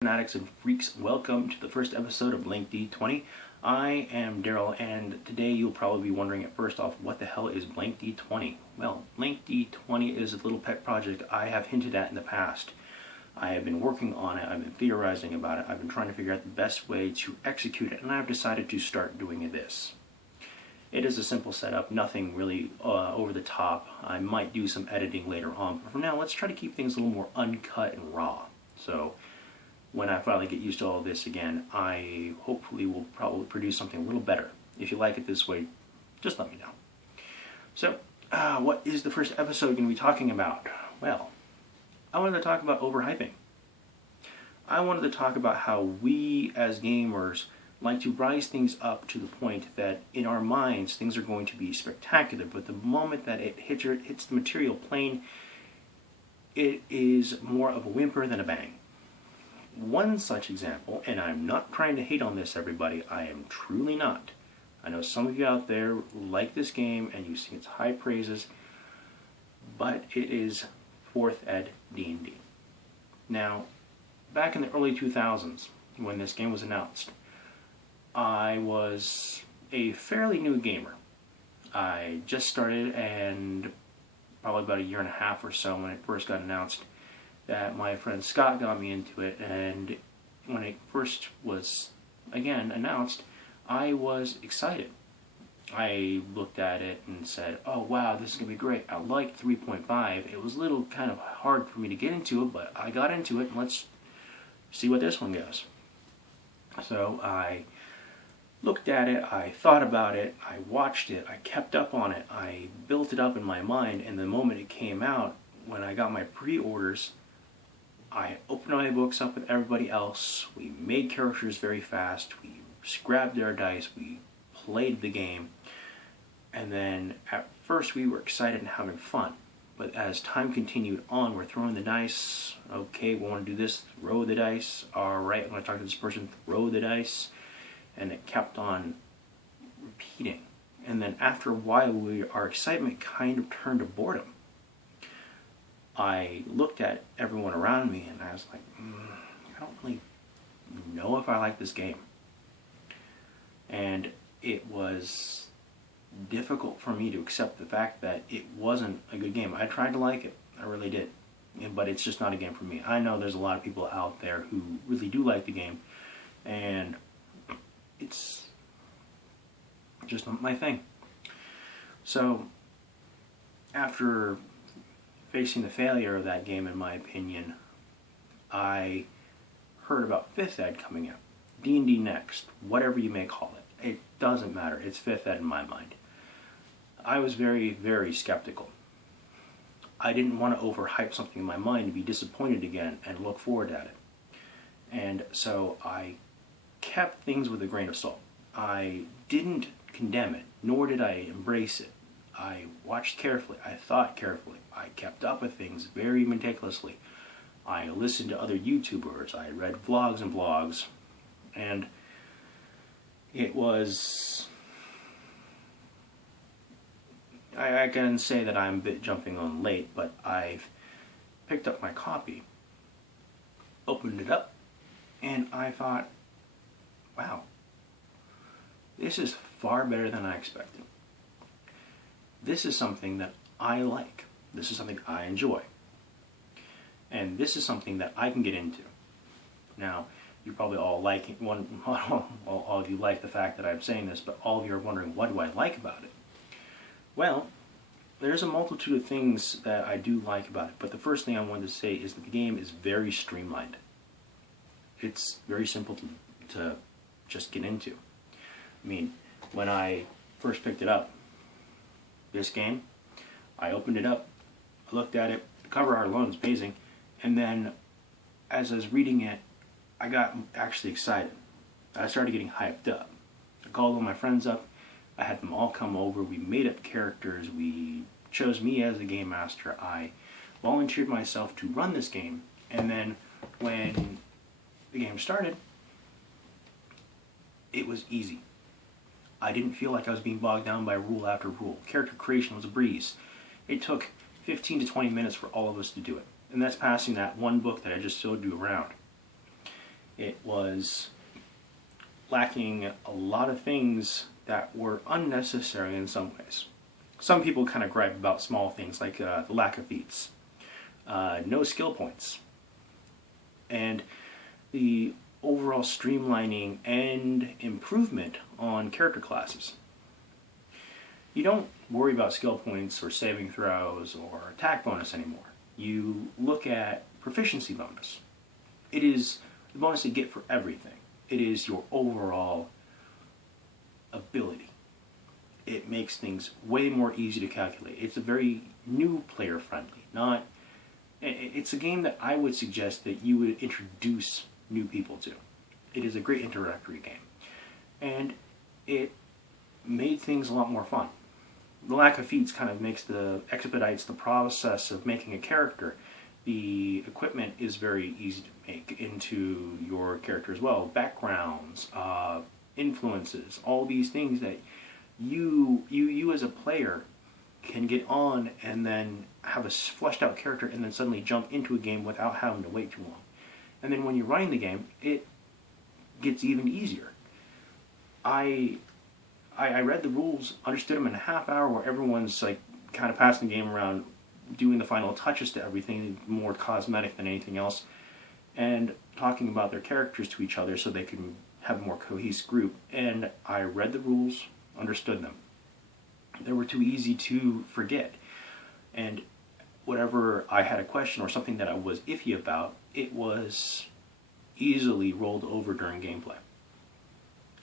Fanatics and freaks, welcome to the first episode of Blank D20. I am Daryl, and today you'll probably be wondering at first off, what the hell is Blank D20? Well, Blank D20 is a little pet project I have hinted at in the past. I have been working on it, I've been theorizing about it, I've been trying to figure out the best way to execute it, and I've decided to start doing this. It is a simple setup, nothing really over the top. I might do some editing later on, but for now let's try to keep things a little more uncut and raw. So when I finally get used to all this again, I hopefully will probably produce something a little better. If you like it this way, just let me know. So, what is the first episode going to be talking about? Well, I wanted to talk about overhyping. I wanted to talk about how we as gamers like to rise things up to the point that in our minds things are going to be spectacular, but the moment that it hits the material plane, it is more of a whimper than a bang. One such example, and I'm not trying to hate on this, everybody, I am truly not. I know some of you out there like this game and you sing its high praises, but it is 4th Ed D&D. Now, back in the early 2000s, when this game was announced, I was a fairly new gamer. I just started, and probably about a year and a half or so when it first got announced, that my friend Scott got me into it, and when it first was, again, announced, I was excited. I looked at it and said, oh wow, this is going to be great. I liked 3.5. It was a little kind of hard for me to get into it, but I got into it, and let's see what this one goes. So I looked at it, I thought about it, I watched it, I kept up on it, I built it up in my mind, and the moment it came out, when I got my pre-orders, I opened my books up with everybody else, we made characters very fast, we grabbed our dice, we played the game, and then at first we were excited and having fun. But as time continued on, we're throwing the dice, okay, we want to do this, throw the dice, alright, I'm going to talk to this person, throw the dice, and it kept on repeating. And then after a while, our excitement kind of turned to boredom. I looked at everyone around me and I was like, I don't really know if I like this game. And it was difficult for me to accept the fact that it wasn't a good game. I tried to like it, I really did, but it's just not a game for me. I know there's a lot of people out there who really do like the game, and it's just not my thing. So after facing the failure of that game, in my opinion, I heard about 5th Ed coming out. D&D Next, whatever you may call it. It doesn't matter. It's 5th Ed in my mind. I was very, very skeptical. I didn't want to overhype something in my mind to be disappointed again and look forward at it. And so I kept things with a grain of salt. I didn't condemn it, nor did I embrace it. I watched carefully, I thought carefully, I kept up with things very meticulously. I listened to other YouTubers, I read vlogs and blogs, and it was... I can say that I'm a bit jumping on late, but I've picked up my copy, opened it up, and I thought, wow, this is far better than I expected. This is something that I like. This is something I enjoy. And this is something that I can get into. Now, you probably all like it. All of you like the fact that I'm saying this, but all of you are wondering, what do I like about it? Well, there's a multitude of things that I do like about it, but the first thing I wanted to say is that the game is very streamlined. It's very simple to just get into. I mean, when I first picked it up, this game, I opened it up, I looked at it, the cover art alone is amazing, and then as I was reading it, I got actually excited. I started getting hyped up. I called all my friends up, I had them all come over, we made up characters, we chose me as the game master, I volunteered myself to run this game, and then when the game started, it was easy. I didn't feel like I was being bogged down by rule after rule. Character creation was a breeze. It took 15 to 20 minutes for all of us to do it. And that's passing that one book that I just showed you around. It was lacking a lot of things that were unnecessary in some ways. Some people kind of gripe about small things like the lack of feats, no skill points, and the overall streamlining and improvement on character classes. You don't worry about skill points or saving throws or attack bonus anymore. You look at proficiency bonus. It is the bonus you get for everything. It is your overall ability. It makes things way more easy to calculate. It's a very new player friendly. It's a game that I would suggest that you would introduce new people to. It is a great introductory game. And it made things a lot more fun. The lack of feats kind of expedites the process of making a character. The equipment is very easy to make into your character as well. Backgrounds, influences, all these things that you as a player can get on and then have a fleshed out character and then suddenly jump into a game without having to wait too long. And then when you're running the game, it gets even easier. I read the rules, understood them in a half hour, where everyone's like kind of passing the game around, doing the final touches to everything, more cosmetic than anything else, and talking about their characters to each other so they can have a more cohesive group. And I read the rules, understood them. They were too easy to forget. And whatever I had a question or something that I was iffy about, it was easily rolled over during gameplay.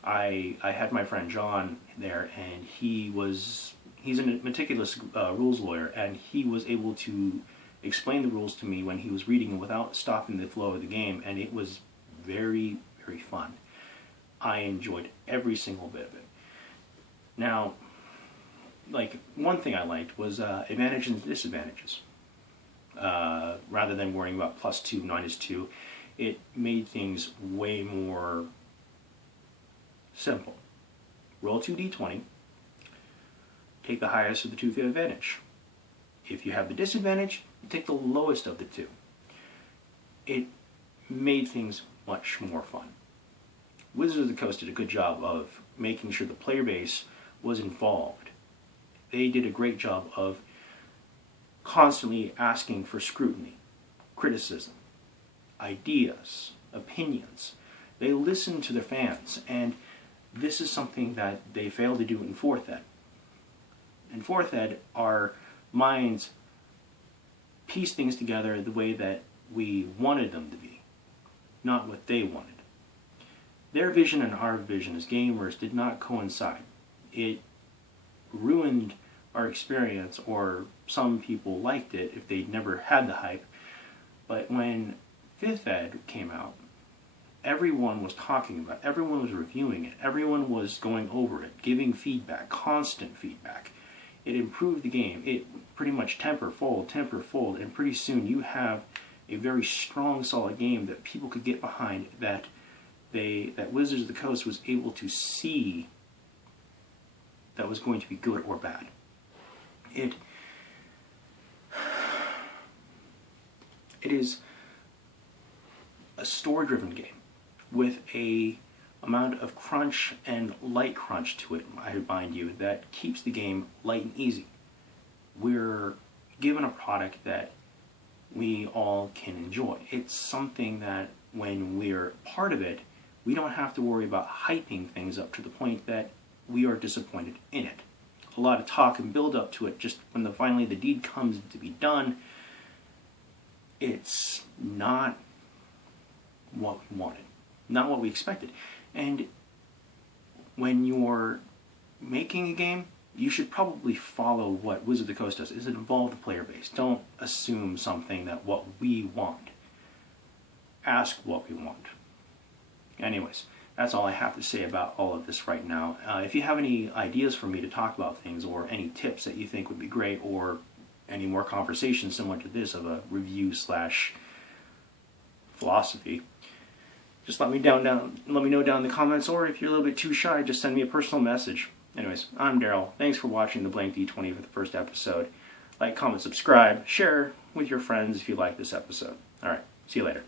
I had my friend John there, and he's a meticulous rules lawyer, and he was able to explain the rules to me when he was reading them without stopping the flow of the game, and it was very, very fun. I enjoyed every single bit of it. Now, like, one thing I liked was advantages and disadvantages. Rather than worrying about +2, -2, it made things way more simple. Roll 2d20, take the highest of the two for advantage. If you have the disadvantage, take the lowest of the two. It made things much more fun. Wizards of the Coast did a good job of making sure the player base was involved. They did a great job of constantly asking for scrutiny, criticism, ideas, opinions. They listened to their fans, and this is something that they failed to do in 4th Ed. In 4th Ed, our minds piece things together the way that we wanted them to be, not what they wanted. Their vision and our vision as gamers did not coincide. It ruined our experience, or some people liked it if they'd never had the hype. But when 5th Ed came out, everyone was talking about it, everyone was reviewing it, everyone was going over it, giving feedback, constant feedback. It improved the game. It pretty much temperfold, and pretty soon you have a very strong, solid game that people could get behind, that Wizards of the Coast was able to see that was going to be good or bad. It is a story-driven game with a amount of crunch and light crunch to it, I remind you, that keeps the game light and easy. We're given a product that we all can enjoy. It's something that when we're part of it, we don't have to worry about hyping things up to the point that we are disappointed in it. A lot of talk and build up to it, just when finally the deed comes to be done, it's not what we wanted, not what we expected. And when you're making a game, you should probably follow what Wizard of the Coast does, is involve the player base. Don't assume something that what we want. Ask what we want. Anyways, that's all I have to say about all of this right now. If you have any ideas for me to talk about things, or any tips that you think would be great, or any more conversations similar to this of a review / philosophy, just let me know down in the comments, or if you're a little bit too shy, just send me a personal message. Anyways, I'm Daryl. Thanks for watching the Blank D20 for the first episode. Like, comment, subscribe, share with your friends if you like this episode. Alright, see you later.